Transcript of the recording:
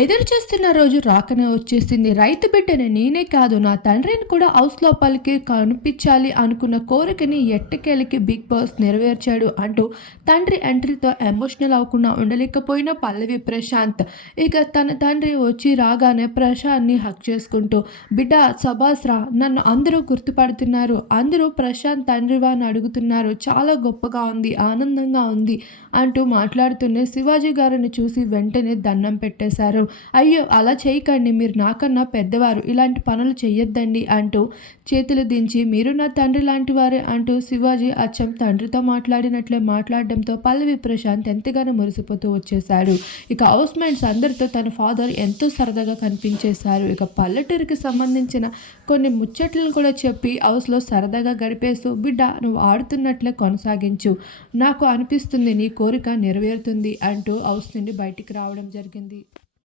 ఎదురు చూస్తున్న రోజు రాకనే వచ్చేసింది. రైతు బిడ్డని నేనే కాదు నా తండ్రిని కూడా హౌస్ లోపలికి కనిపించాలి అనుకున్న కోరికని ఎట్టకేలికి బిగ్ బాస్ నెరవేర్చాడు అంటూ తండ్రి ఎంట్రీతో ఎమోషనల్ అవ్వకుండా ఉండలేకపోయిన పల్లవి ప్రశాంత్. ఇక తన తండ్రి వచ్చి రాగానే ప్రశాంత్ని హక్ చేసుకుంటూ బిడ్డ సబాస్రా నన్ను అందరూ గుర్తుపడుతున్నారు. అందరూ ప్రశాంత్ తండ్రివా అని అడుగుతున్నారు. చాలా గొప్పగా ఉంది ఆనందంగా ఉంది అంటూ మాట్లాడుతూనే శివాజీ గారిని చూసి వెంటనే దండం పెట్టేశారు. అయ్యో అలా చేయకండి మీరు నాకన్నా పెద్దవారు ఇలాంటి పనులు చేయొద్దండి అంటూ చేతులు దించి మీరు నా తండ్రి లాంటి వారే అంటూ శివాజీ అచ్చం తండ్రితో మాట్లాడినట్లే మాట్లాడడంతో పల్లవి ప్రశాంత్ ఎంతగానో మురిసిపోతూ వచ్చేశాడు. ఇక హౌస్ మేట్స్ అందరితో తన ఫాదర్ ఎంతో సరదాగా కనిపించేశారు. ఇక పల్లెటూరికి సంబంధించిన కొన్ని ముచ్చట్లను కూడా చెప్పి హౌస్లో సరదాగా గడిపేస్తూ బిడ్డ నువ్వు ఆడుతున్నట్లే కొనసాగించు. నాకు అనిపిస్తుంది నీ కోరిక నెరవేరుతుంది అంటూ హౌస్ నుండి బయటికి రావడం జరిగింది.